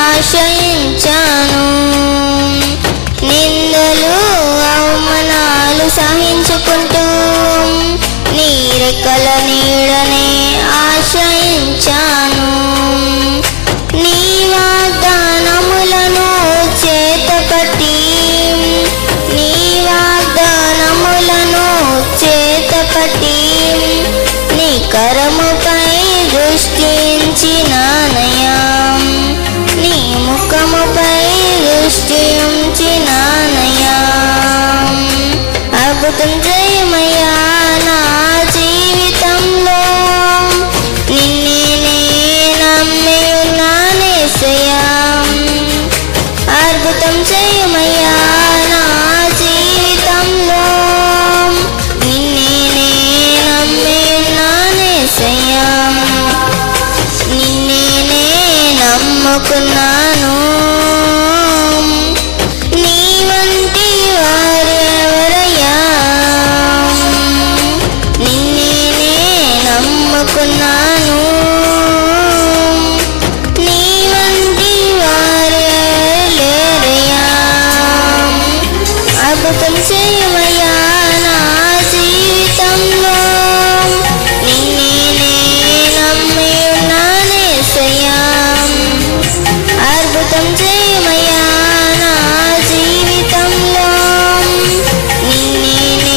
ఆశ్రయించాను. నిందలు అవమానాలు సహించుకుంటూ నీ రెక్కల నీడనే ఆశ్రయించాను. నీ వాగ్దానములను చేతపట్టి నీ వాగ్దానములను చేతపట్టి నీ కరముపై దృష్టించినానయ్యా, నీ ముఖముపై దృష్టించినానయ్యా. అద్భుతం చేయమయ్యా నా జీవితంలో నిన్నే నమ్మి ఉన్నానేసయ్యా అద్భుతం చేయమయ్యా నా జీవితంలో నిన్నే నమ్మి ఉన్నానేసయ్యా నిన్నే నమ్ముకున్నాను నీ వంటి వారెవరయ్యా నిన్నే నమ్ముకున్నాను నీ వంటి వారెవరయ్యా అద్భుతం చేయమయ్యా నా జీవితంలో నిన్నే నమ్మి ఉన్నానేసయ్యా అద్భుతం చేయమయ్యా నా జీవితంలో నిన్నే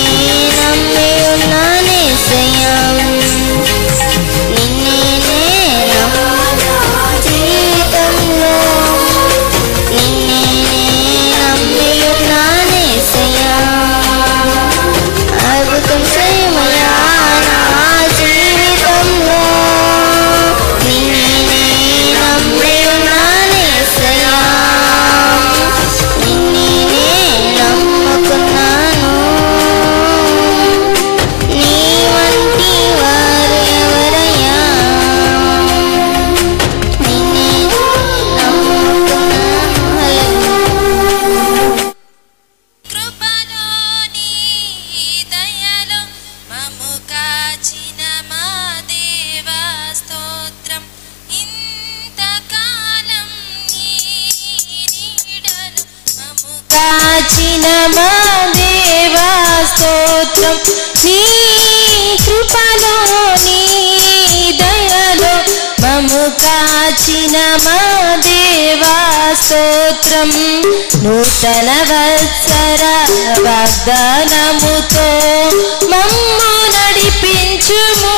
నమ్మి ఉన్నానేసయ్యా నిన్నే నమ్మి జీవితంలో నిన్నే నమ్మి ఉన్నానేసయ్యా అద్భుతం చేయమయ్యా నా జీవితంలో నిన్నే నమ్మి ఉన్నానేసయ్యా నిన్నే నమ్ముకున్నాను నీ వంటి వారెవరయ్యా నిన్నే నమ్ముకున్నాను కృపలో నీ దయలో మమ్ము కాచిన మా దేవా స్తోత్రం ఇంతకాలం నీ నీడలో మమ్ము కాచిన మా దేవా స్తోత్రం నీ కృపలో నీ దయలో మమ్ము కాచిన మా దేవా స్తోత్రం నూతన వత్సర వాగ్దానముతో మమ్ము నడిపించుము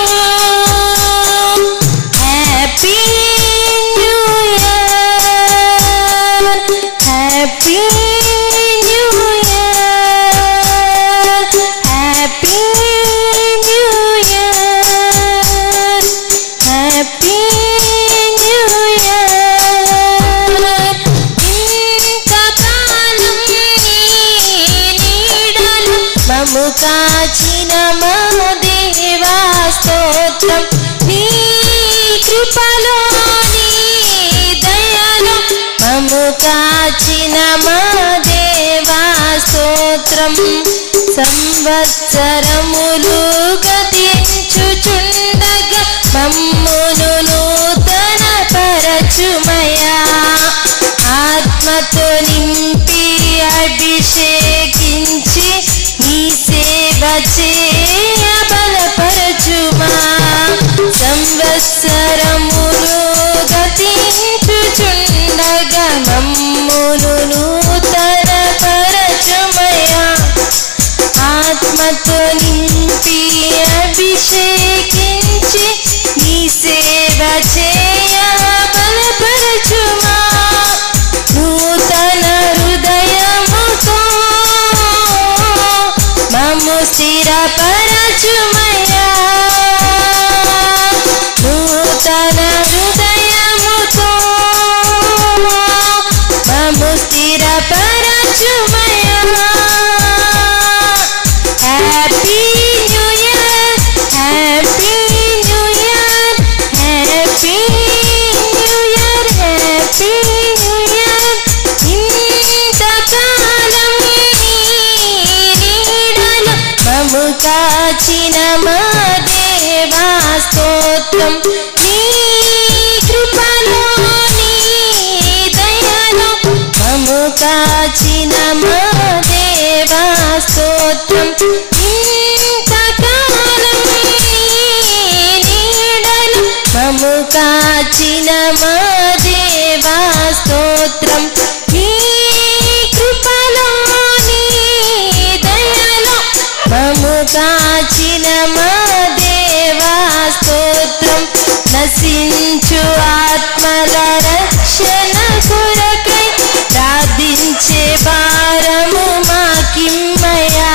happy new year happy new year happy new year happy new year ఇంతకాలం నీ నీడలో మమ్ము కాచిన మా దేవా స్తోత్రం నీ కృపలో నీ దయలో మమ్ము కాచిన మా దేవా స్తోత్రం సంవత్సరములు గతించుచుండగా మమ్మును నూతన పరచుమయా ఆత్మతో నింపి అభిషేకించి నీ సేవ చేయ బలపరచుమా సంవత్సరములు గతించుచుండగా మమ్మును నూతన పరచుమయా ఆత్మతో నింపి అభిషేకించి నీ సేవ చేయ బలపరచుమా నూతన హృదయముతో మమ్ము స్థిరపరచుమయా నూతన హృదయముతో మమ్ము స్థిరపరచుమయా happy new year happy new year happy new year happy new year ఇంతకాలం నీ నీడలో మమ్ము కాచిన మా దేవా స్తోత్రం నీ కృపలో నీ దయలో మమ్ము కాచిన మా దేవా స్తోత్రం ఇంతకాలం నీ నీడలో మమ్ము కాచిన మా దేవా స్తోత్రం నీ కృపలో నీ దయలో మమ్ము కాచిన మా దేవా స్తోత్రం నశించు ఆత్మల రక్షణ కొరకై ప్రార్థించే భారము మాకిమ్మయా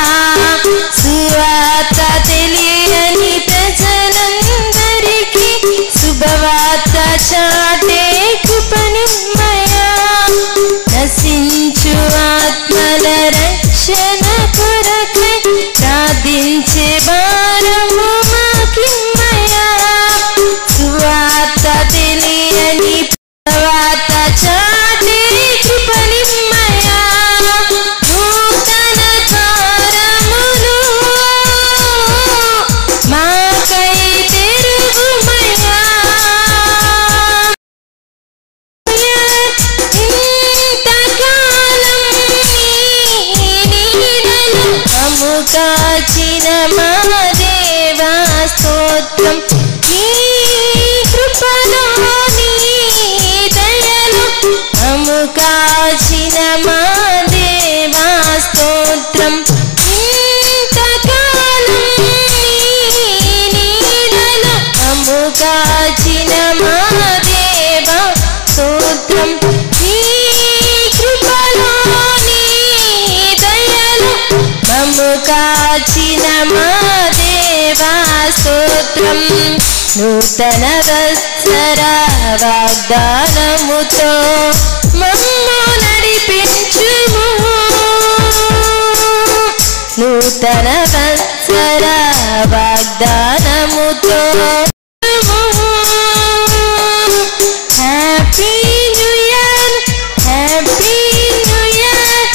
మమ్ము కాచిన మా దేవా స్తోత్రం. నీ కృపలో నీ దయలో మమ్ము కాచిన మా దేవా స్తోత్రం. ఇంతకాలం నీ నీడలో మమ్ము కాచిన మా దేవా స్తోత్రం. నీ కృపలో నీ దయలో మమ్ము కాచిన మా దేవా స్తోత్రం. నూతన వత్సర వాగ్దానముతో మమ్ము నడిపించుము. నూతన వత్సర వాగ్దానముతో happy new year, happy new year.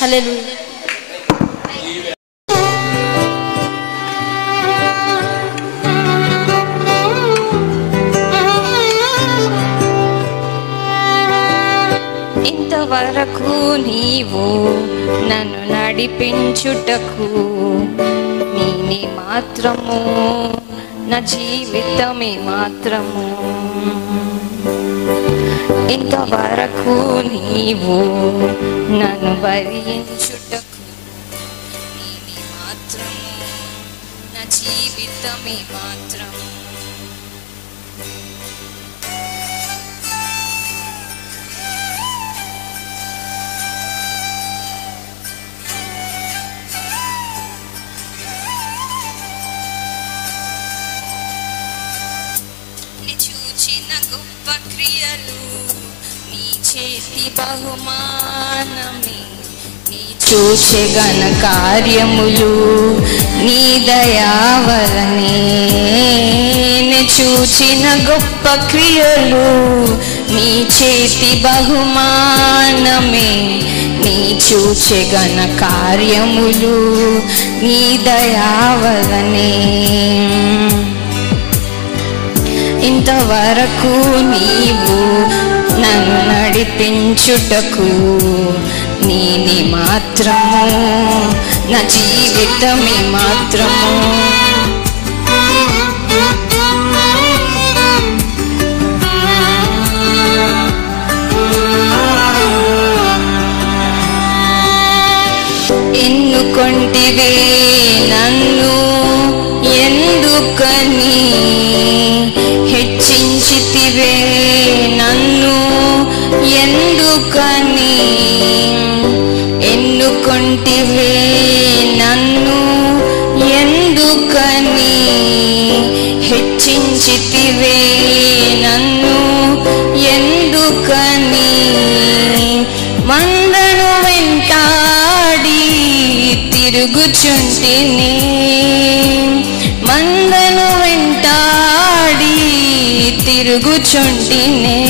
Hallelujah. ఇంతవరకు నీవు నన్ను నడిపించుటకు నీ మాత్రము నా జీవితమే మాత్రము. ఇంతవరకు నీవు నన్ను భరించుటకు నీ మాత్రము నా జీవితమే మాత్రము. చూచిన గొప్ప క్రియలు నీ చేతి బహుమానమే. నీ చూచే ఘన కార్యములు నీ దయావలనే. నీ చూచిన గొప్ప క్రియలు నీ చేతి బహుమానమే. నీ చూచే ఘన కార్యములు నీ దయావలనే. ఇంతవరకు నీవు నన్ను నడిపించుటకు నీ మాత్రము నా జీవితమే మాత్రము. ఎన్నుకొంటివే నన్ను ఎందుకని, హెచ్చించితివే నన్ను ఎందుకని. ఎన్నుకొంటివే నన్ను ఎందుకని, హెచ్చించితివే నన్ను ఎందుకని. మందను వెంటాడి తిరుగుచుంటిని, మందను వెంటాడి తిరుగుచుంటినే.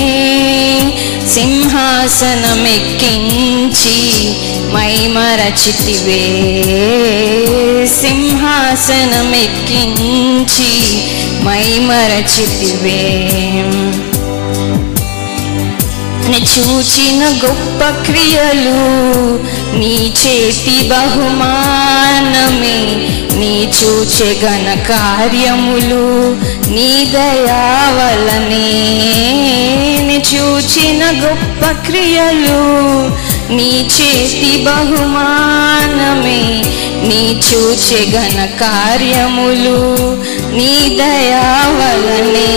సింహాసనమెక్కించి మైమరచితివే, సింహాసనమెక్కించి మైమరచితివే. నీ చూచిన గొప్ప క్రియలు నీ చేతి బహుమానమే. నీ చూచే ఘన కార్యములు నీ దయావలనే. నీ చూచిన గొప్ప క్రియలు నీ చేతి బహుమానమే. నీ చూచే ఘన కార్యములు నీ దయావలనే.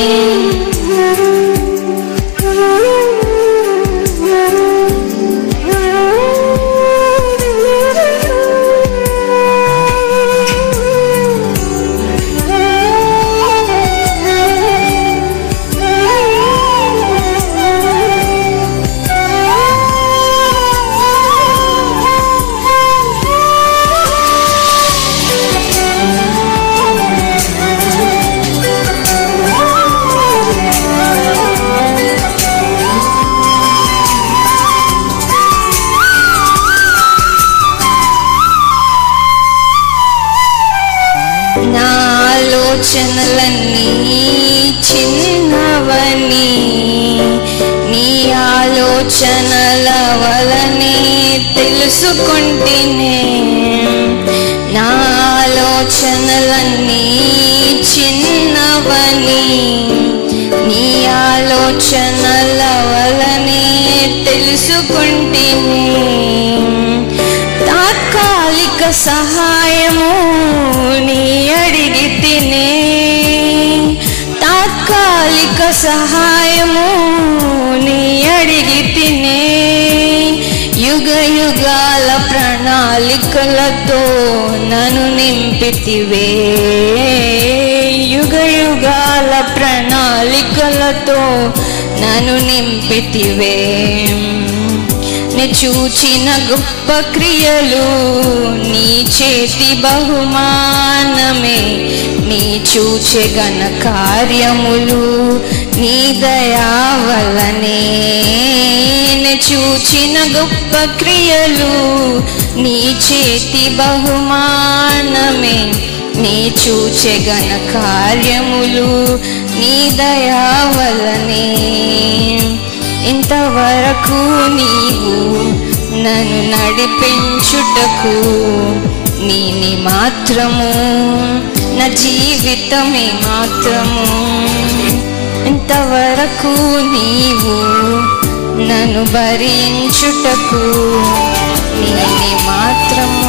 ఆలోచనలన్నీ చిన్నవని ఆలోచనల వలనే తెలుసుకుంటేనే నా ఆలోచనలన్నీ చిన్నవని నీ ఆలోచనల వలనే తెలుసుకుంటేనే తాత్కాలిక సహాయము నీ అడిగితేనే తాత్కాలిక సహాయము నీ అడిగితేనే యుగ యుగాల ప్రణాళికలతో నన్ను నింపితివే యుగ యుగాల ప్రణాళికలతో నన్ను నింపితివే నే చూచిన గొప్ప క్రియలు నీ చేతి బహుమానమే నీ చూచే ఘన కార్యములు నీ దయా వలనే నే చూచిన గొప్ప క్రియలు నీ చేతి బహుమానమే నీ చూచే ఘన కార్యములు నీ దయా వలనే ఇంతవరకు నీవు నన్ను నడిపించుటకు నీ మాత్రము నా జీవితమే మాత్రము ఇంతవరకు నీవు నన్ను భరించుటకు నీ మాత్రము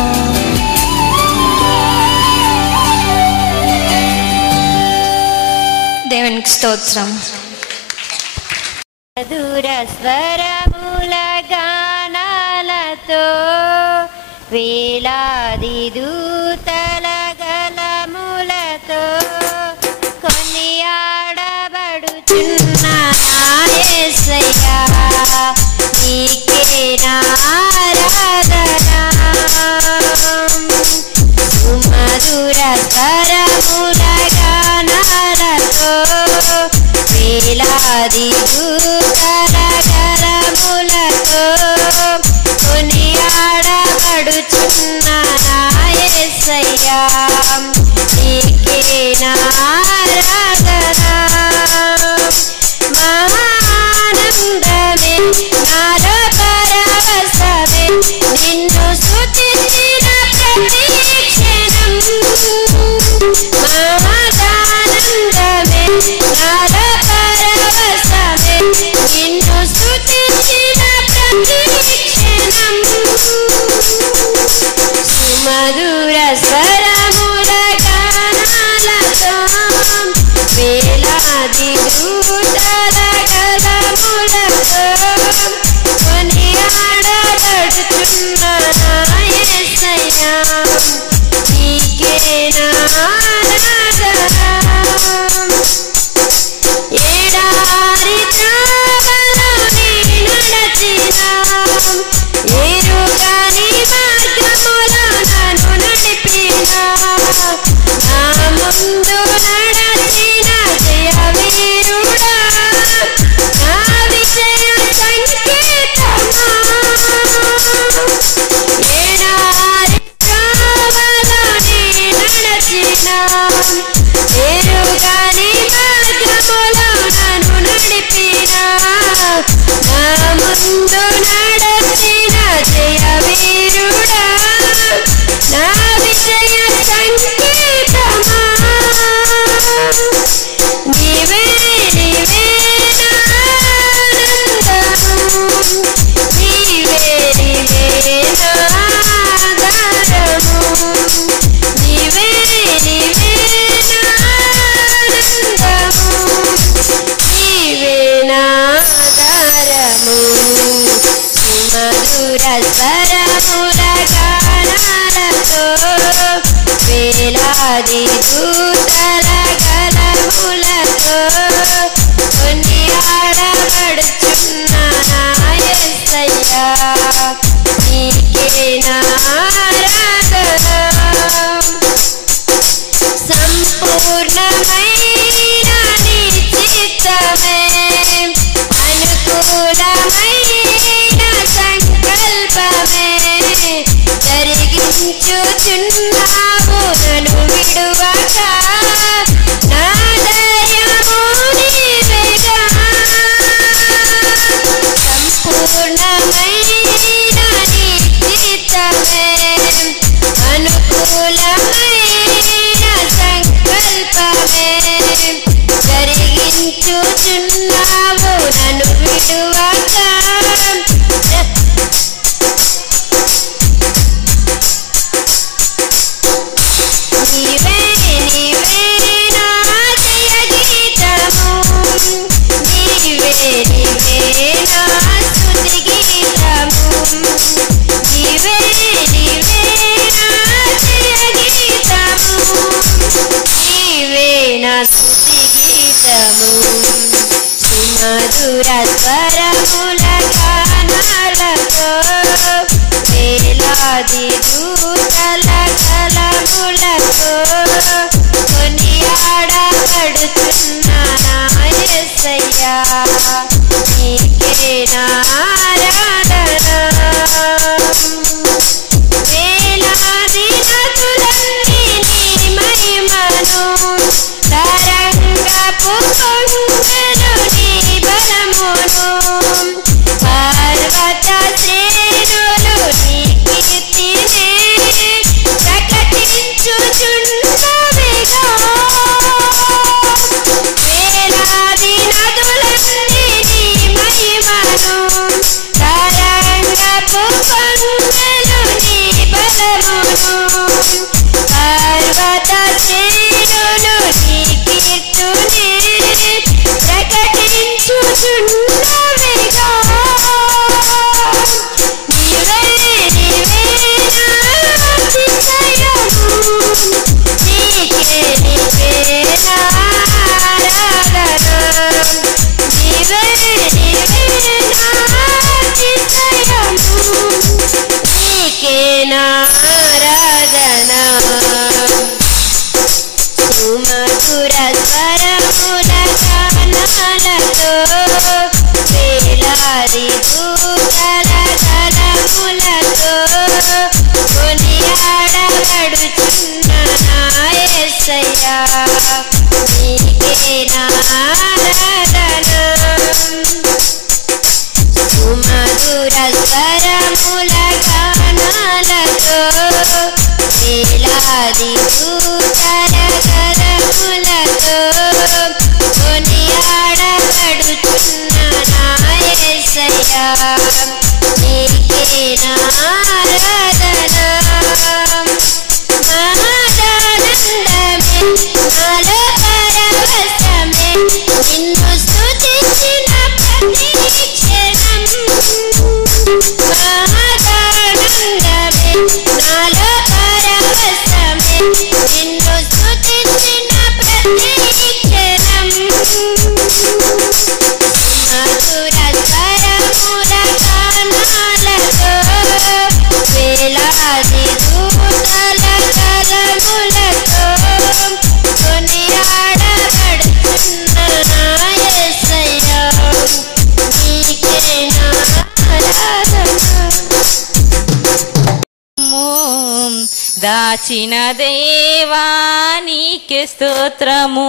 దేవునికి స్తోత్రం. మధుర స్వరముల గానాలతో వేలాది దూతల గలములతో కొనియాడబడుచున్న యేసయ్యా నీకే నా ఆరాధన. సుమధుర స్వరముల గానాలతో వేలాది దూతల గలములతో కొనియాడబడుచున్న యేసయ్యా నీకే నా ఆరాధన. మహానందమే నాలో పరవశమే నిన్ను స్తుతించిన ప్రతి క్షణం. మహదానందమే నాలో పరవశమే నిన్ను నడుచుచున్నావు నన్ను విడువక నీవే నీవే నా జయ గీతము నీవే నీవే నా స్తుతి గీతము నీవే నీవే నా జయ గీతము నీవే నా స్తుతి గీతము సుమధుర స్వరముల గానాలతో వేలాది దూతల కలములతో కొనియాడబడుతున్నా నా యేసయ్యా నీకే నా ఆరాధన వేలాది నదులన్నీ నీ మహిమను తరంగపు కొండలు నీ బలమును పర్వత శ్రేణులు నీ కీర్తినే ప్రకటించుచున్నవిగా వేలాది నదులన్నీ నీ మహిమను తరంగపు కొండలు నీ బలమును పర్వత శ్రేణులు నీ కీర్తినే ప్రకటించుచున్నవిగా నీవే నీవే నా అతిశయము నీకే నీవే నా ఆరాధన నీవే నీవే నా అతిశయము నీకే నా ఆరాధన సుమధుర స్వరముల గానాలతో వేలాది దూతల కలములతో కొనియాడబడుచున్నా నా యేసయ్యా నీకే నా ఆరాధన సుమధుర స్వరముల గానాలతో వేలాది దూతల కలములతో కొనియాడబడుచున్నా నా యేసయ్యా నీకే నా ఆరాధన మహదానందమే నాలో పరవశమే నిన్ను స్తుతించిన ప్రతి క్షణం మహదానందమే నాలో పరవశమే నిన్ను స్తుతించిన ప్రతి క్షణం మధుర స్వరముల గానాలతో వేలాది దూతల కలములతో కొనియాడబడుతున్నా నా యేసయ్యా నీకే నా ఆరాధన దాచిన దేవా నీకే స్తోత్రము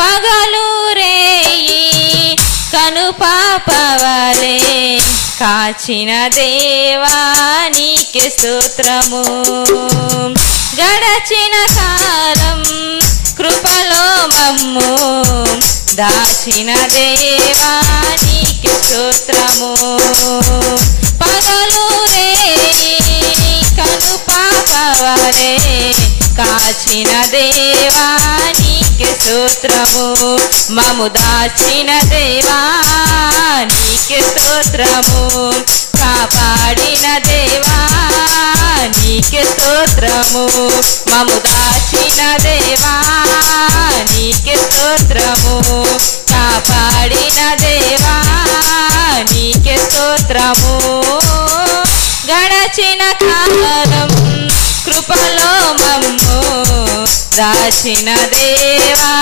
పగలు రేయి కను పాపవలే కాచిన దేవా నీకే స్తోత్రము గడచిన కాలం కృపలో మమ్ము దాచిన దేవా నీకే స్తోత్రము పగలు రేయి కను పాపవలే కాచిన దేవా నీకే స్తోత్రము మము దాచిన దేవా నీకే స్తోత్రము కాపాడిన దేవా నీకే స్తోత్రము మము దాచిన దేవా నీకే స్తోత్రము కాపాడిన దేవా నీకే స్తోత్రము గడచిన కాలం కృపలో మమ్ము దాచిన దేవా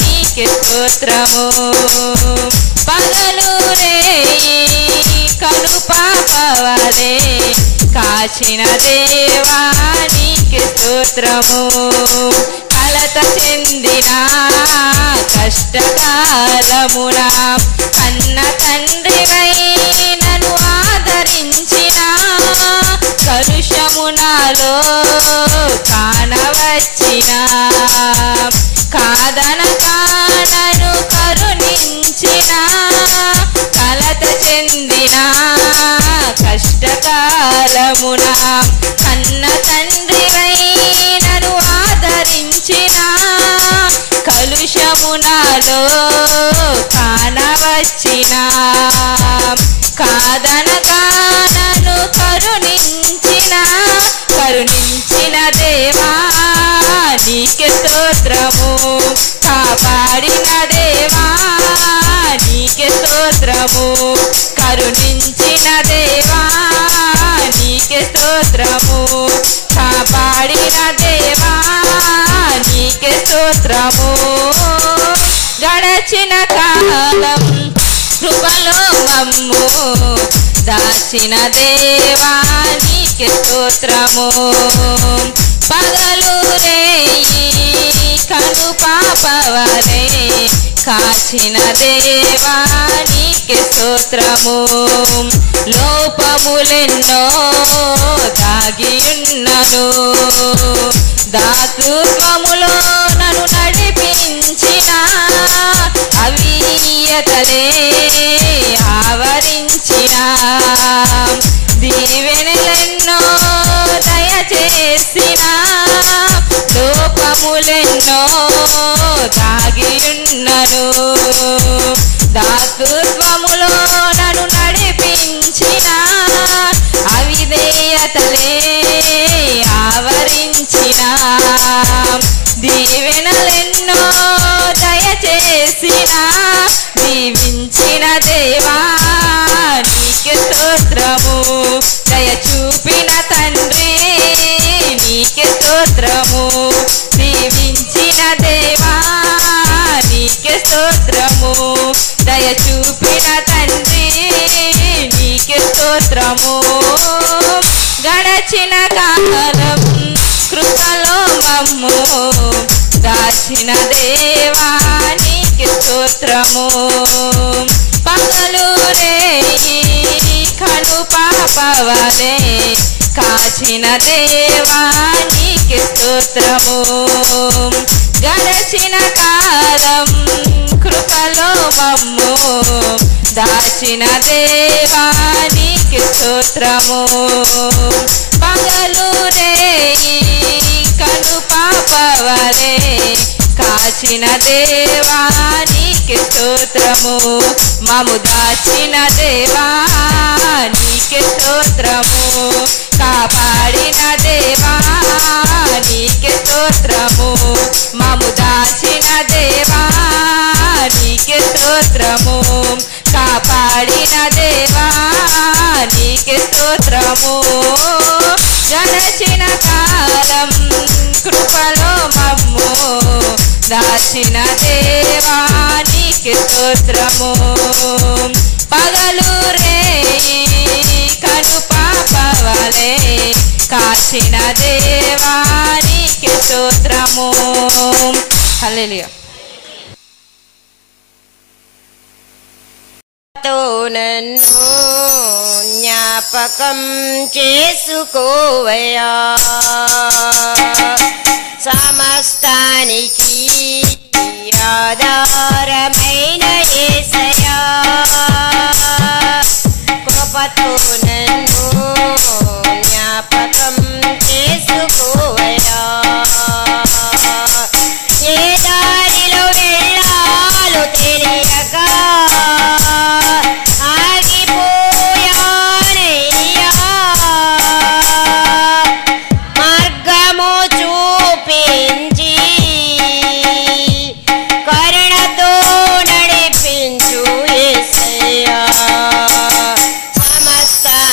నీకే స్తోత్రము పగలు రేయి కను పాపవలే కాచిన దేవా నీకే స్తోత్రము కలత చెందిన కష్టకాలమున కన్న తండ్రివై నన్ను ఆదరించిన కలుషము నాలో కానవచ్చిన కాదన కానను కరుణించిన బాల్యమున కన్న తండ్రివై నన్ను ఆదరించిన కలుషమునాలో కానవచ్చిన కాదనగా నన్ను కరుణించిన దేవా నీకే స్తోత్రము కాపాడిన దేవా నీకే స్తోత్రము కరుణించిన దేవా నీకే స్తోత్రము కాపాడిన దేవా నీకే స్తోత్రము గడచిన కాలం కృపలో మమ్ము దాచిన దేవా నీకే స్తోత్రము పగలు రేయి కను పాపవలే కాచిన దేవా నీకే స్తోత్రము లోపములెన్నో దాగియున్నను దాతృత్వములో నన్ను నడిపించిన అవినీయతలే ఆవరించిన దీవెనలెన్నో దయచేసిన లోపములెన్నో దాగియున్నను దాతృత్వములో నన్ను నడిపించిన అవిధేయతలే ఆవరించిన దీవెనలెన్నో దయచేసిన దీవించిన దేవా నీకే స్తోత్రము దయ చూపిన తండ్రి నీకే స్తోత్రము దీవించిన దేవా నీకే స్తోత్రము దయ చూపిన తండ్రి నీకే స్తోత్రము గడచిన కాలం కృపలో మమ్ము దాచిన దేవా నీకే స్తోత్రము పగలు రేయి కను పాపవలే కాచిన దేవా నీకే స్తోత్రము గడచిన కాలం కృపలో మమ్ము దాచిన దేవా నీకే స్తోత్రము పగలు రేయి కను పాపవలే కాచిన దేవా నీకే స్తోత్రము మము దాచిన దేవా నీకే స్తోత్రము కాపాడిన దేవా నీకే స్తోత్రము మము దాచిన దేవా నీకే స్తోత్రము కాపాడిన దేవా నీకే స్తోత్రము గడచిన కాలం కృపలో మమ్ము దాచిన దేవా నీకే స్తోత్రము పగలు రేయి కను పాపవలే కాచిన దేవా నీకే స్తోత్రము హల్లెలూయా నన్ను జ్ఞాపకం చేసుకోవయ్యా సమస్తానికి ఆధారమైన యేసయ్యా కృపతో నన్ను జ్ఞాపకం చేసుకోవయ్యా ఏ దారిలో వెళ్ళాలో తెలియక ఆగిపోయానయ్యా మార్గము చూపించి కరుణతో నడిపించు యేసయ్యా సమస్తానికి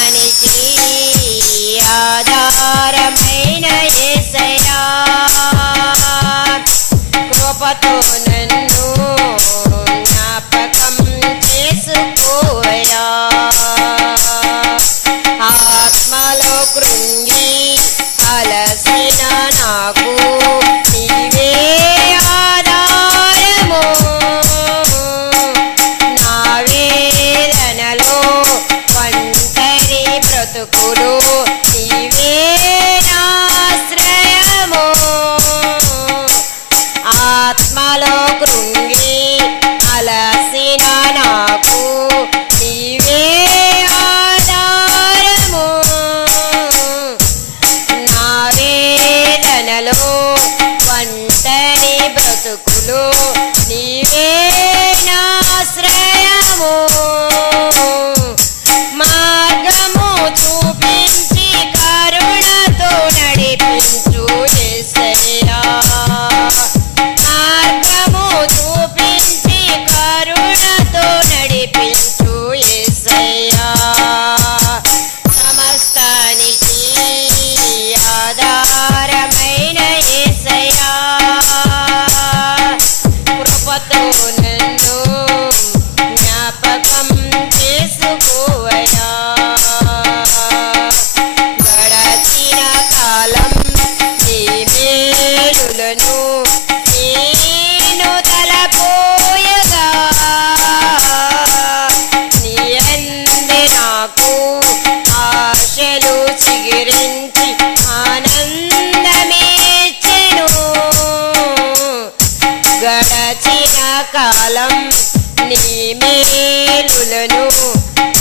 మేలులను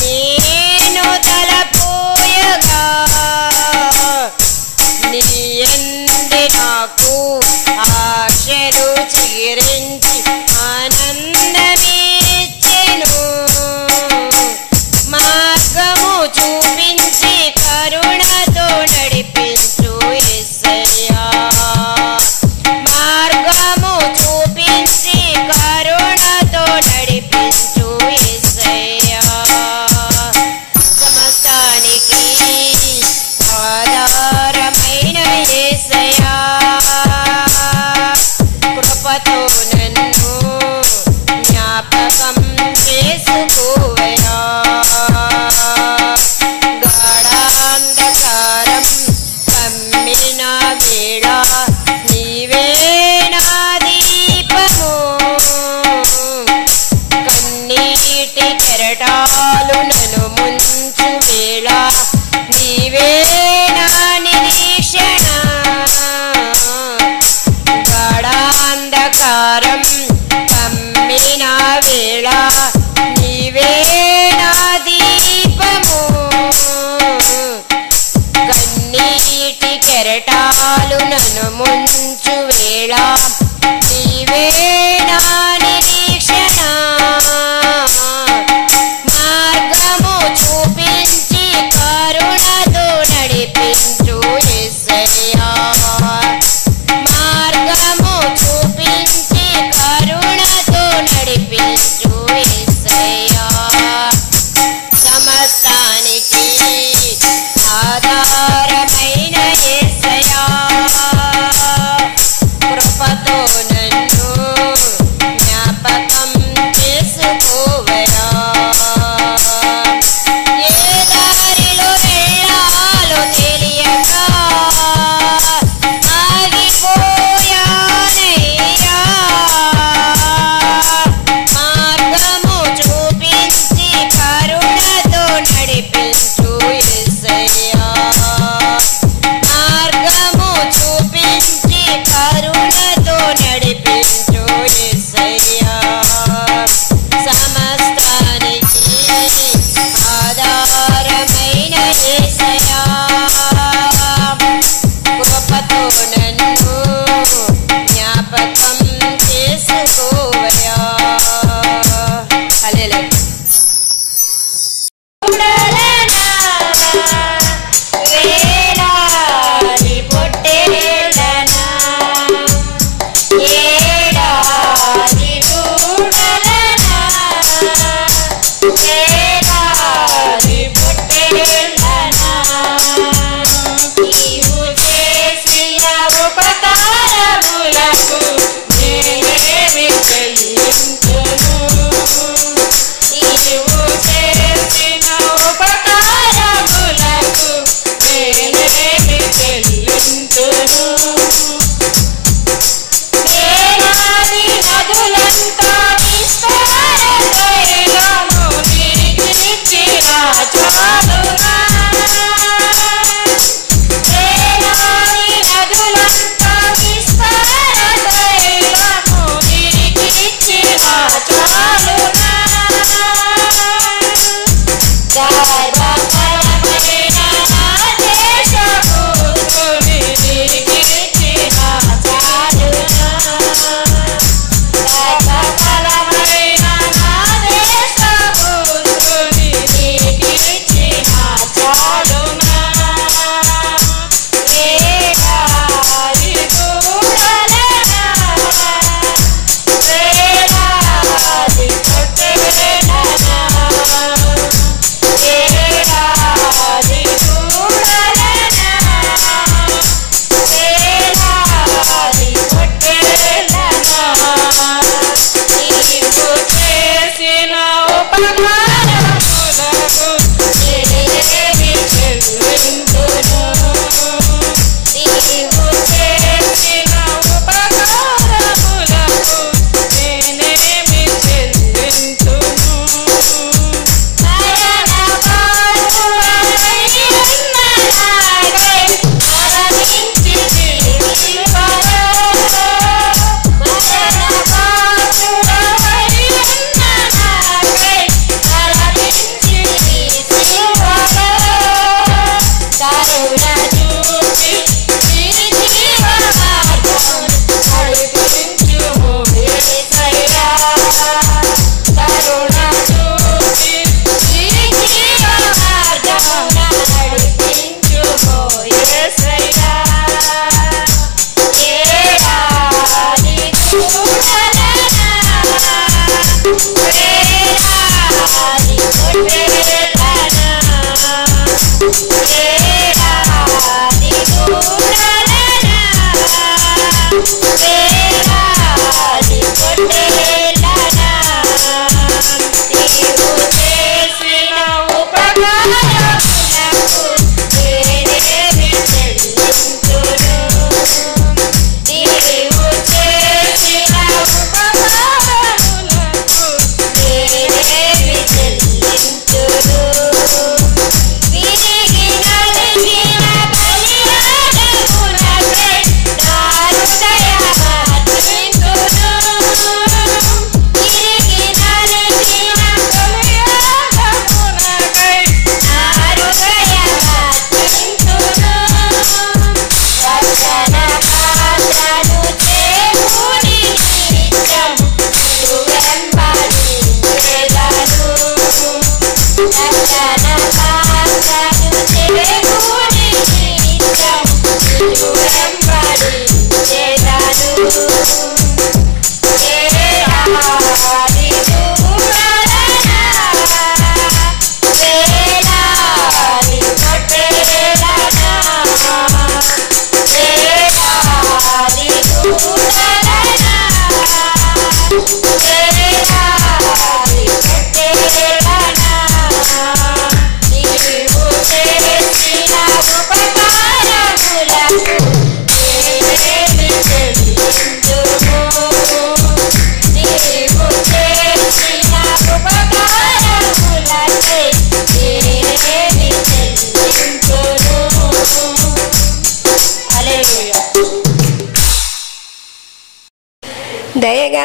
నేను తలపోయగా నీ యందు నాకు ఆశలు చిగురించి ఆనందమిచ్చెను. మార్గము చూపించి కరుణతో నడిపించు యేసయ్యా. మార్గము చూపించి కరుణతో నడిపించు యేసయ్యా. సమస్తానికి ఆధారమైన యేసయ్యా. కృపతో నన్ను జ్ఞాపకం చేసుకోవయ్యా. గాఢాంధకారం కమ్మిన వేళ నీవే నా దీపము. కన్నీటి కెరటాలు నన్ను ముంచు వేళ నీవే నా నిరీక్షణ. గాఢాంధకారం కమ్మిన వేళ నీవే నా దీపము. కన్నీటి కెరటాలు నన్ను ముంచు వేళ నీవే నా నిరీక్షణ. మార్గము చూపించి కరుణతో నడిపించు యేసయ్యా. మార్గము చూపించి కరుణతో నడిపించు యేసయ్యా. సమస్తానికి ఆధారమైన యేసయ్యా. కృపతో నన్ను జ్ఞాపకం చేసుకోవయ్యా. ఏ దారిలో వెళ్ళాలో తెలియక ఆగిపోయానయ్యా. మార్గము చూపించి కరుణతో నడిపించు యేసయ్యా. మార్గము చూపించి కరుణతో నడిపించు యేసయ్యా. సమస్తానికి ఆధారమైన యేసయ్యా. కృపతో నన్ను జ్ఞాపకం చేసుకోవయ్యా. హల్లెలూయా. వేలాది పొట్టేళ్ళనా ఏడాది దూడలనా వేలాది పొట్టేళ్ళనా నీవు చేసిన ఉపకారములకు నేనేమి చెల్లింతును. నీవు చేసిన ఉపకారములకు నేనేమి చెల్లింతును. వేలాది నదులంతా విస్తార తైలము నీకు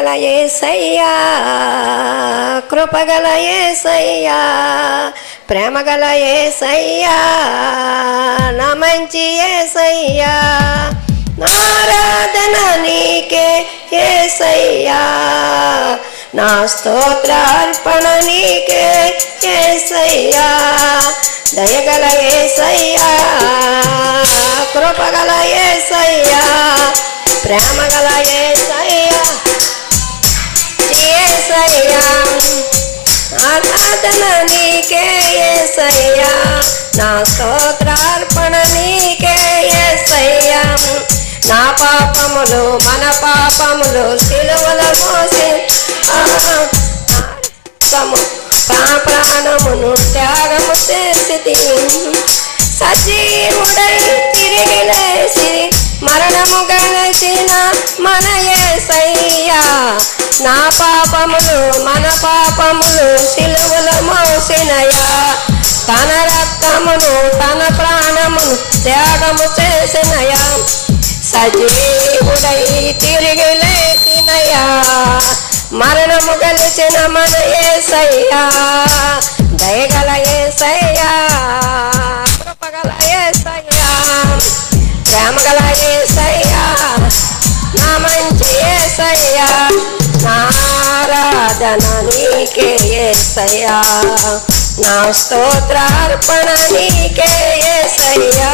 దయగల యేసయ్యా, కృపగల యేసయ్యా, ప్రేమగల యేసయ్యా, నా మంచి యేసయ్యా, నారాధన నీకే యేసయ్యా, నా స్తోత్రార్పణ నీకే యేసయ్యా. దయగల యేసయ్యా, కృపగల యేసయ్యా, ప్రేమగల యేసయ్యా, యేసయ్యా, ఆరాధన నీకే యేసయ్యా, నా స్తోత్రార్పణ నీకే యేసయ్యా. నా పాపములు మన పాపములు సిలువల మోసి ప్రాణమును త్యాగము చేసి సజీవుడై తిరిగి లేచి మరణము గెలిచిన మన యేసయ్యా. నా పాపములు మన పాపములు సిలువల మోసినయా, తన రక్తమును తన ప్రాణమును త్యాగము చేసినయా, సజీవుడై తిరిగి లేచినయా, మరణము గెలిచిన మన యేసయ్యా. దయగల యేసయ్యా, కృపగల యేసయ్యా, ప్రేమగల యేసయ్యా, నా మంచి యేసయ్యా, నా ఆరాధన నీకే యేసయ్యా, నా స్తోత్రార్పణ నీకే యేసయ్యా.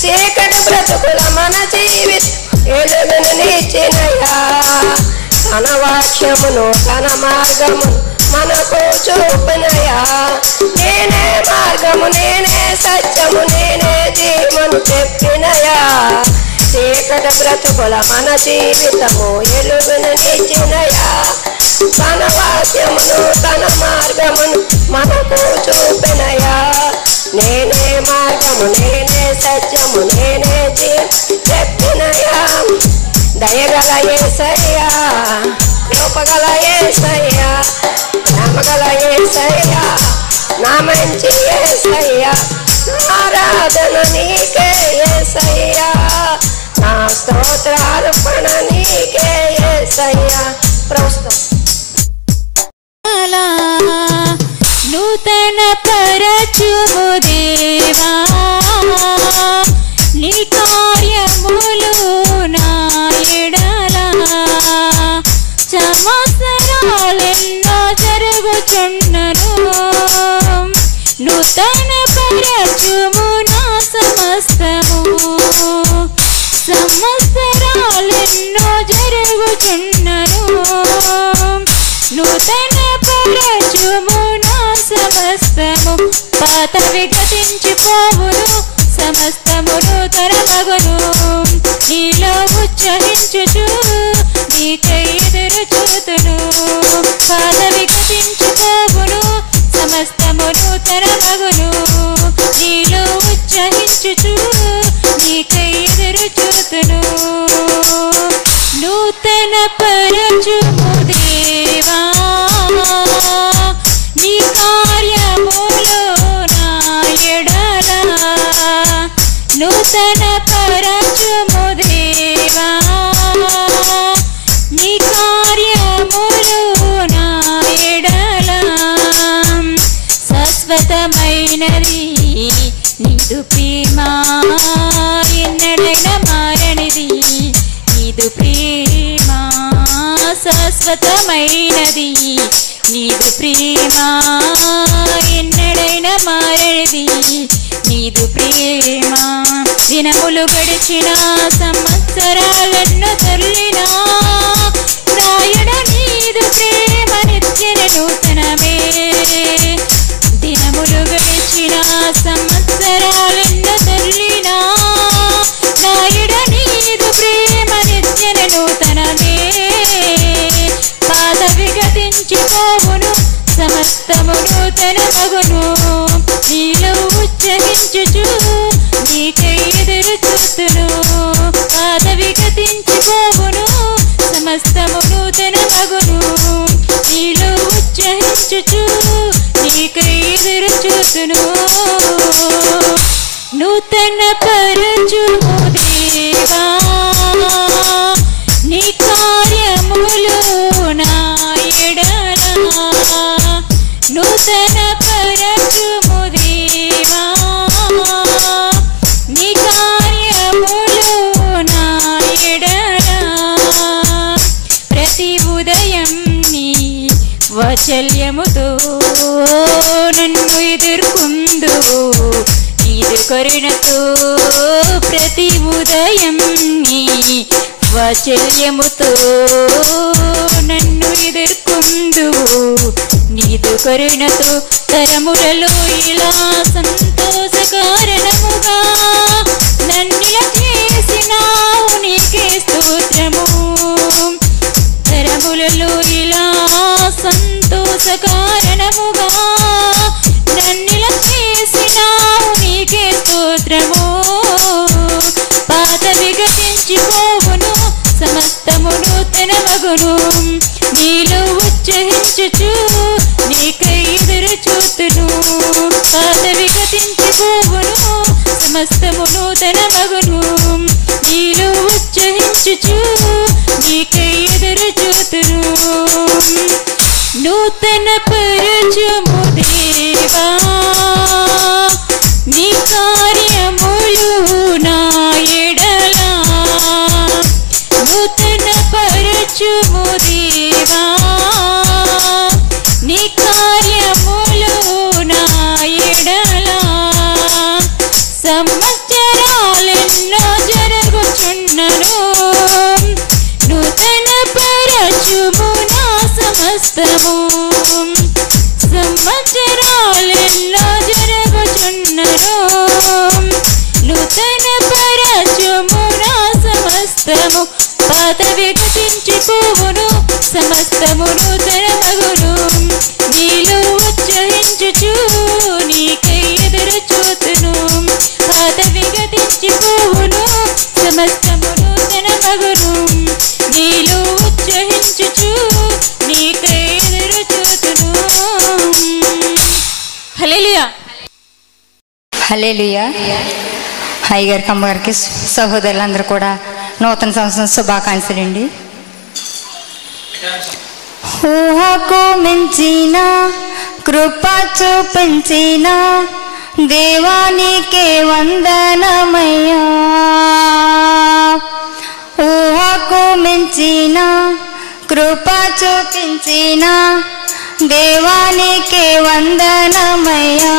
చీకటి బ్రతుకుల మన జీవితం వెలుగును నిచ్చినయా, తన వాక్యమును తన మార్గమును మనకు చూపినయా. నేనే మార్గము నేనే సత్యము నేనే జీవము చెప్పినయా, చీకటి బ్రతుకుల మన జీవితము వెలుగును నిచ్చినయా, తన వాక్యమును తన మార్గమును మనకు చూపినయా. నేనే మార్గము నేనే సత్యము నేనే చెప్పినయా. దయగల యేసయ్యా, కృపగల యేసయ్యా, ప్రేమగల యేసయ్యా, నా మంచి యేసయ్యా, ఆరాధన నీకే యేసయ్యా, నా స్తోత్రార్పణ నీకే యేసయ్యా. ప్రస్తుతం నూతన పరచుము దేవా, నీ కార్యములు నా ఎడల సంవత్సరాలెన్నో జరుగుచున్నను. నూతన పరచుము నా సమస్తము, సంవత్సరాలెన్నో జరుగుచున్నను. నూతన పరచుము నా సమస్తము, పాతవి గతించిపోవును సమస్తము నూతనమగును. నీలో ఉచ్చరించుచు నీకై ఎదురు చూతును, పాతవి గతించిపోవును సమస్తము నూతనమగును. నీలో ఉచ్చరించుచు నీకై ఎదురు చూతును. నూతన పరచుము దేవా, నీ కార్యములు నా ఎడల. నూతన పరచుము దేవా, నీ కార్యములు నా ఎడల. శాశ్వతమైనది నీదు ప్రేమ, ఎన్నడైనా మారనిది నీదు ప్రేమ. శాశ్వతమైనది నీదు ప్రేమ, ఎన్నడైనా మారనిది నీదు ప్రేమ. దినములు గడిచిన సంవత్సరాలను తల్లినా, రాయడ నీదు ప్రేమ నిత్య నూతనమే. దినములు గడిచిన సంవత్సరాలను తల్లినా, రాయడ నీదు ప్రేమ నిత్య నూతనమే. పాతవి గతించిపోవును సమస్తము నూతనమగును. నీలో ఉచ్చరించుచు నీకై ఎదురు చూతును, పాతవి గతించిపోవును సమస్తము నూతనమగును. నీలో ఉచ్చరించుచు నీకై ఎదురు చూతును. నూతన పరచుము దేవా, నీ కార్య నూతన పరచుము దేవా నీ కార్యములు నా ఎడల ప్రతి ఉదయం నీ వాత్సల్యముతో నన్ను ఎదుర్కొందువు నీదు కరుణతో ప్రతి ఉదయం నీ వాత్సల్యముతో నన్ను ఎదుర్కొందువు నీదు కరుణతో తరములలో ఇలా సంతోషకారణముగా నన్నిలా చేసినావు నీకే స్తోత్రము తరములలో ఇలా సంతోషకారణముగా నన్నిలా చేసినావు నీకే స్తోత్రము పాత విగతించిపోవును సమస్తము నూతన మగును నీలో ఉచ్చహించుచు నీకై ఎదురు చూతును పాత విగతించిపోవును సమస్తము నూతన మగును నీలో ఉచ్చహించుచు నీకై ఎదురు చూతును నూతన పరచుము దేవా నీ కార్యములు నా ఎడల నూతన పరచుము దేవా నీ కార్యములు నా ఎడల సంవత్సరాలెన్నో జరుగుచున్నను నూతన పరచుము నా సమస్తము సంవత్సరాలెన్నో జరుగుచున్నను నూతన పరచుము నా సమస్తము పాత విగతించిపోవును సమస్తము నూతన మగును నీలో ఉచ్చహించుచు నీకై ఎదురు చూతును పాత విగతించిపోవును సమస్తము నూతన మగును నీలో ఉచ్చహించుచు నీకై ఎదురు చూతును హల్లెలూయా హల్లెలూయా హైగారి కమ్మగారికి సహోదరులందరూ కూడా నూతన సంవత్సరం శుభాకాంక్షలండి ఊహకు మించిన కృప చూపించిన దేవానికే వందనమయ్యా ఊహకు మించిన కృప చూపించిన దేవానికే వందనమయ్యా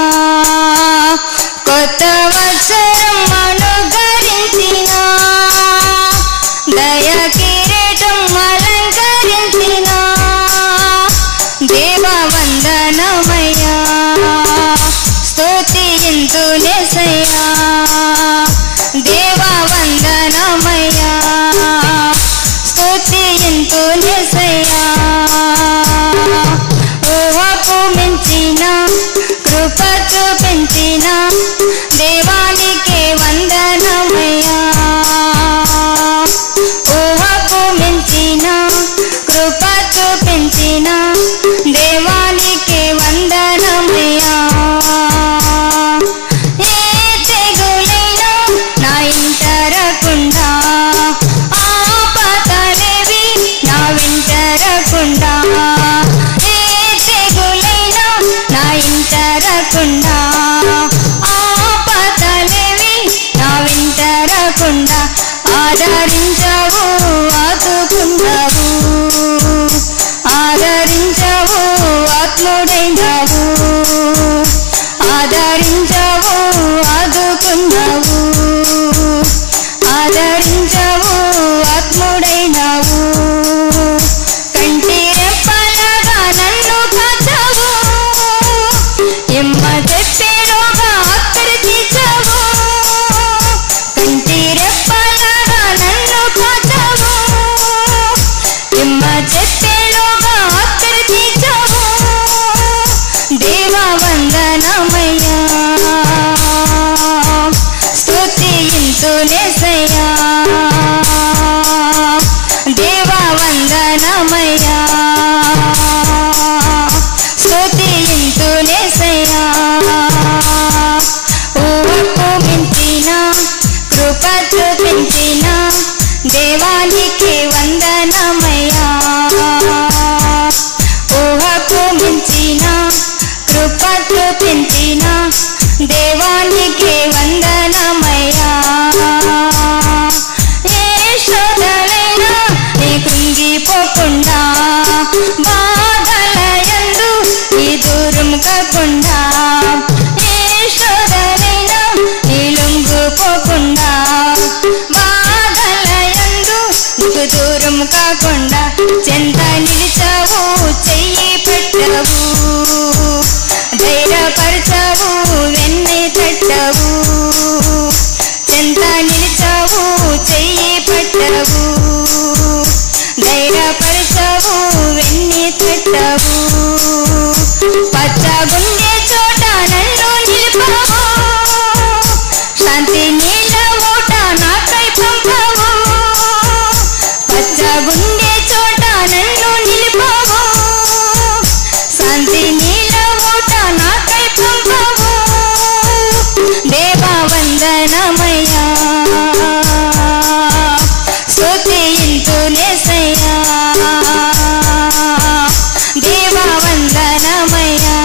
కొత్త వత్సరం అనుగరించిన దయ కిరీటం అలంకరించిన దేవ వందనమయ్యా స్తుతింతునేసయ్యా దేవ వందనమయ్యా స్తుతింతునేసయ్యా ఊహకు మించిన కృప చూపించిన దేవానికే వందనమయ్యా ఊహకు మించిన కృప చూపించిన దేవానికే వందనమయ్యా ఏ తెగులైనా నా ఇంటరకుండా ఆపదలేవి నా వింటరకుండా ఏ తెగులైనా నా ఇంటరకుండా ఆపదలేవి నా వింటరకుండా ఆదరించవు ఆదుకుంటావు ఆదరించవు ఆత్ముడైనవు ఆదరించవు ఆదుకున్నావు ఆదరించవు ఆత్ముడైనవు కంటి రెప్పలగా నన్ను కాచావు ఎమ్మ చెప్పేలోగా అక్కడి తీర్చావు కంటి రెప్పలగా నన్ను కాచావు ఎమ్మ చెప్పేలోగా అక్కడి తీర్చావు దేవానికి వందనమయ్యా. ఏ శోధనైనా నీ కృంగిపోకుండా, బాధలయందు నీ దూరం కాకుండా, ఏ శోధనైనా నీ లొంగిపోకుండా, బాధలయందు నీకు దూరం కాకుండా, చెంత నిలిచావు, చెయ్యి పెట్టవు, ధైర్యపరచవు, వెన్ను తట్టవు, చెంత నిలిచావు, చెయ్యి పెట్టవు, ధైర్యపరచవు, వెన్ను తట్టవు, పచ్చగుండే చోట నన్ను నిలిపావు, శాంతి నీళ్ళ ఊట నాకై పంపవు, పచ్చగుండే చోట నన్ను నిలిపావు, శాంతి నీళ్ళ ఊట నాకై పంపవు, దేవా వందనమయ్యా. స్తుతింతునేసయ్యా, దేవా వందనమయ్యా.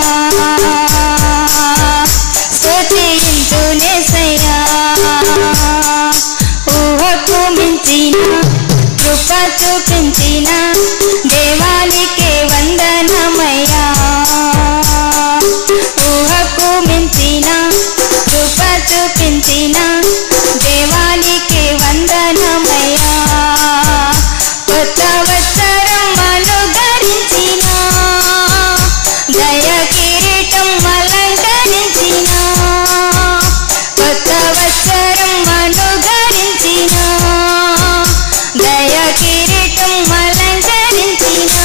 స్తుతింతునేసయ్యా, ఊహకు మించిన కృప చూపించిన దేవానికి వందనమయ్యా. ఊహకు మించిన కృప చూపించిన దేవానికి వందనమయ్యా. కొత్త వత్సరం అనుగరించిన, దయ కిరీటం అలంకరించిన, కొత్త వత్సరం అనుగరించిన, దయ కిరీటం అలంకరించిన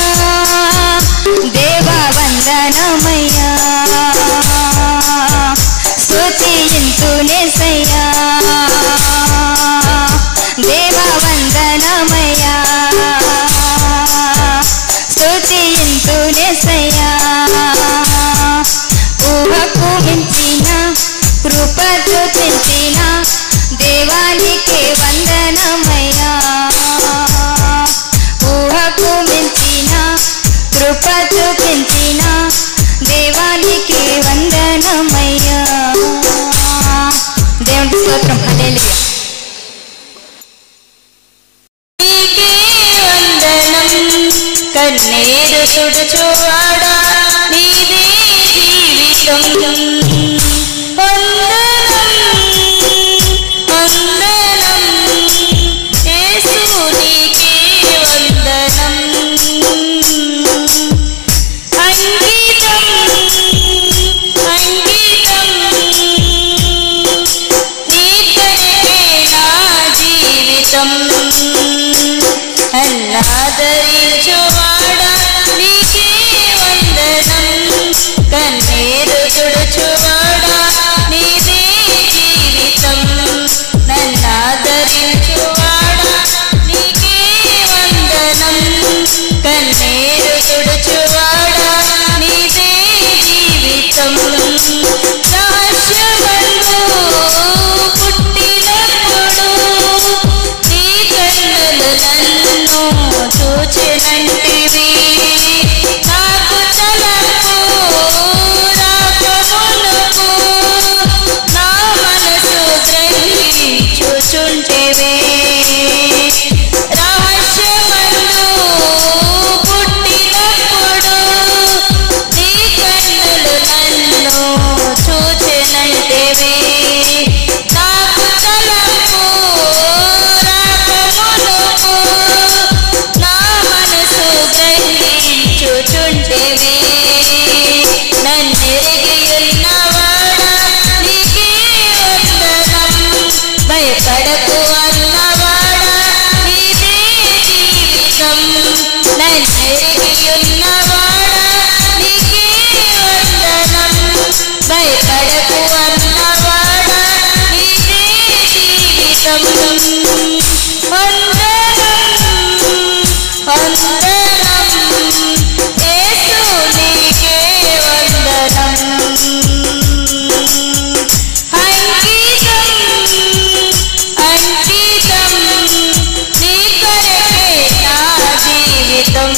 దేవా వందనమయ్యా. స్తుతింతునేసయ్యా, దేవా వందనమయ్యా. స్తుతింతునేసయ్యా, ఊహకు మించిన కృప చూపించిన దేవానికి వందనమయ్యా. ఊహకు మించిన కృప చూపించిన దేవానికి వందనమయ్యా. దేవునికి స్తోత్రం. హల్లెలూయా. నీకే వందనం కన్నీరు తుడుచువాడా, నీదే జీవితం. వందనం వందనం యేసు, నీకే వందనం. అంకితం అంకితం నీకరికే నా జీవితం. అన్నాదరించువాడా, నీకే వందనం కన్నీరు తుడుచువాడా, నీదే జీవితం. నన్నాదరించువాడా, నీకే వందనం కన్నీరు తుడుచువాడా, నీదే జీవితం. రహస్యమందు పుట్టినప్పుడు నీ కన్నులు నన్ను చూచినంటివి, నాకు తలకు రాకమునుపు నా మనసు గ్రహించుచుంటివి. రహస్యమందు పుట్టినప్పుడు నీ కన్నులు నన్ను చూచినంటివి, నాకు తలకు రాకమునుపు నా మనసు గ్రహించుచుంటివి. నన్నెరిగియున్నవాడా, నీకే వందనం. భయపడకు అన్నవాడా, నీదే జీవితం. నన్నెరిగియున్నవాడా, నీకే వందనం. భయపడకు అన్నవాడా, నీదే జీవితం. వందనం వందనం యేసు, నీకే వందనం. అంకితం అంకితం నీ కొరకే నా జీవితం.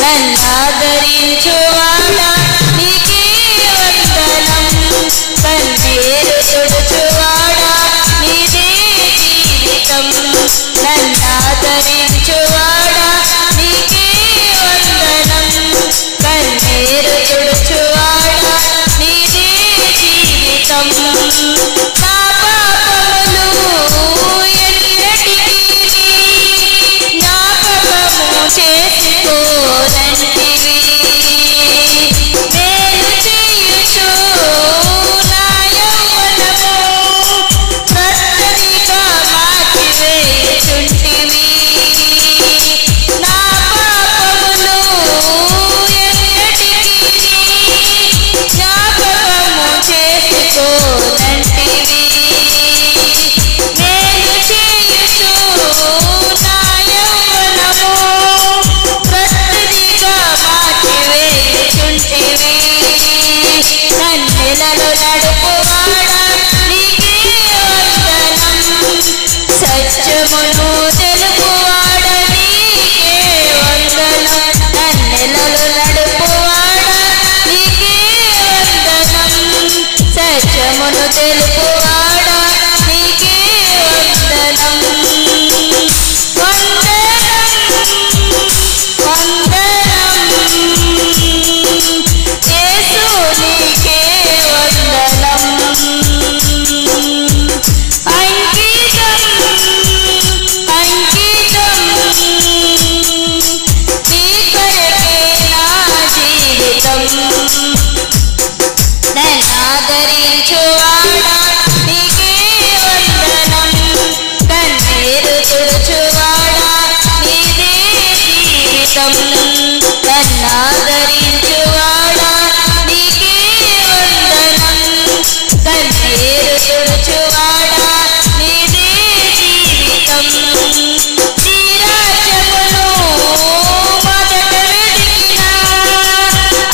నన్నాదరించువాడా, నీకే వందనం తెలుపువాడా నీకే వందనం యేసు నీకే వందనం అంకితం నీ కొరకే నా జీవితం నన్నాదరించువాడా నీకే వందనం కన్నీరు తుడుచువాడా నీదే జీవితం నన్నాదరించువాడా నీకే వందనం కన్నీరు తుడుచువాడా నీదే జీవితం శ్రీరాజ్యమును మొదట వెతికినా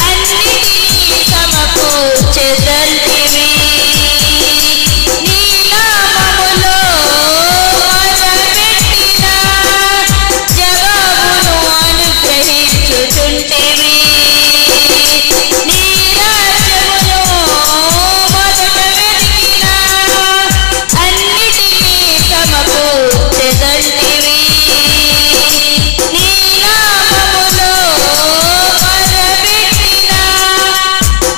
అన్నిటినీ సమకూర్చెదల్తివి నీ నామములో మొదలుపెట్టిన జవాబును అనుగ్రహించుచుంటివి నీ రాజ్యములో మొదట వెతికిన అన్నిటినీ సమకూర్చెదల్తివి నీ నామములో మొదలుపెట్టిన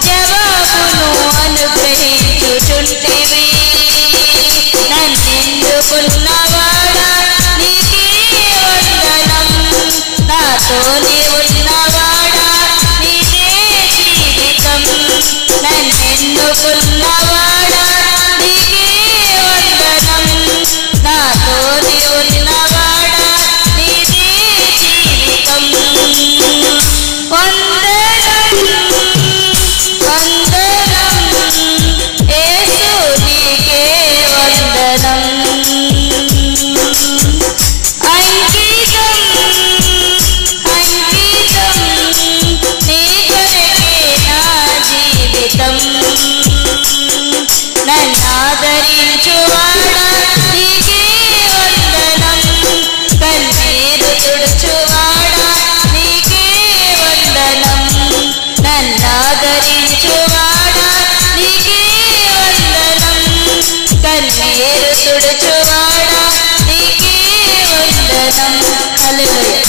జవాబును అనుగ్రహించుచుంటివి నన్నెందుకున్నవాడా నీకే వందనం నాతోనే ఉన్నవాడా నీదే జీవితం నన్నెన్నుకున్నవాడా నీకే వందనం నాతోనే ఉన్నవాడా నీదే జీవితం వందనం యేసు నీకే వందనం అంకితం నీ కొరకే నా జీవితం నన్నాదరించువాడా నీకే వందనం కన్నీరు తుడుచువాడా నీకే వందనం నన్నాదరించువాడా నీకే వందనం కన్నీరు తుడుచువాడా నీకే వందనం హల్లెలూయా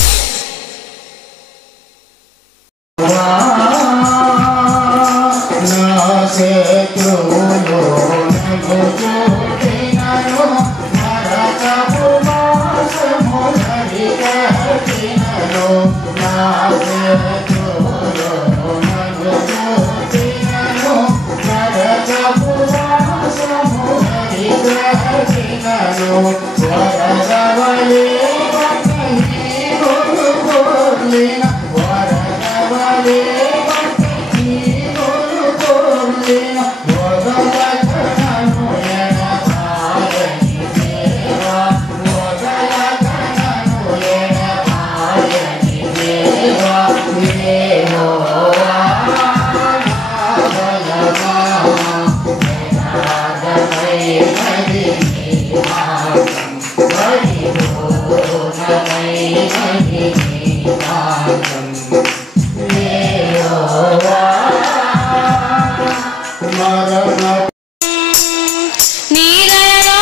నీ దయలో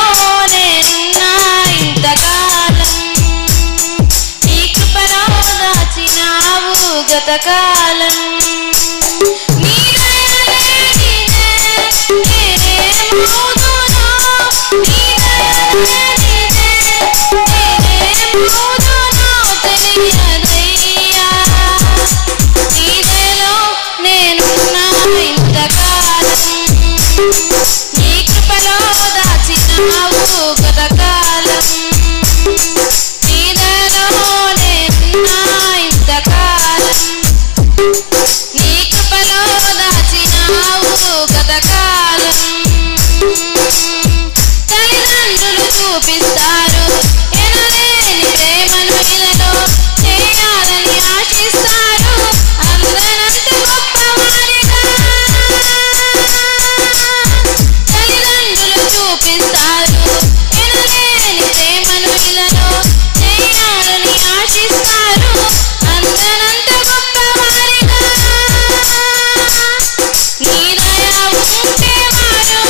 నేనున్నా ఇంతకాలం నీ కృపలో దాచినావు గతకాలం నీ దయ లేనిదే నేనేమవుదునో నీ దయ లేనిదే నేనేమవుదునో తెలియదయ్యా నీ దయలో నేనున్నా ఇంతకాలం నీ కృపలో దాచినావు గతకాలం నీ దయలో నేనున్నా ఇంతకాలం నీ కృపలో దాచినావు గతకాలం తల్లిదండ్రులు చూపిస్తారు ఎనలేని ప్రేమను ఇలలో చేయాలని ఆశిస్తారు అందరంత గొప్పవారిగా తల్లిదండ్రులు చూపిస్తారు ఎనలేని ప్రేమను ఇలలో చేయాలని ఆశిస్తారు అందరంత గొప్పవారిగా నీ దయ ఉంటే వారు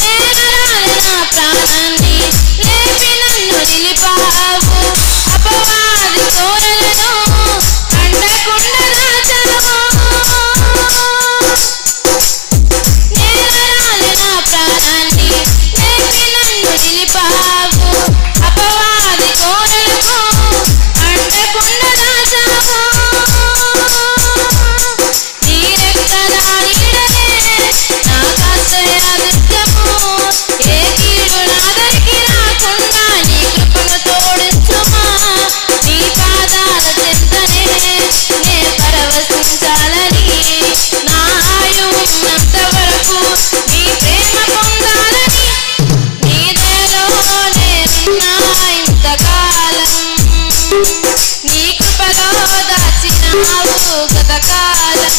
నేను రాని నా ప్రాణాన్ని లేపి నన్ను నిలిపావు అపవాది కోరలను అండకుండా దాచావు నేను రాని నా ప్రాణాన్ని లేపి నన్ను నిలిపావు అపవాది కోరలకు అండకుండా దాచావు నీ రెక్కల నీడనే నాకాశ్రయ దుర్గము ఏ కీడు నాదరికి రాకుండా నీ కృపను తోడించుమా నీ పాదాల చెంతనే నే పరవశించాలని నా ఆయువు ఉన్నంత వరకు నీ ప్రేమ పొందాలని నీ దయలోనే నా ఇంతకాలం నీ కృపలో దాచినావు గతకాలం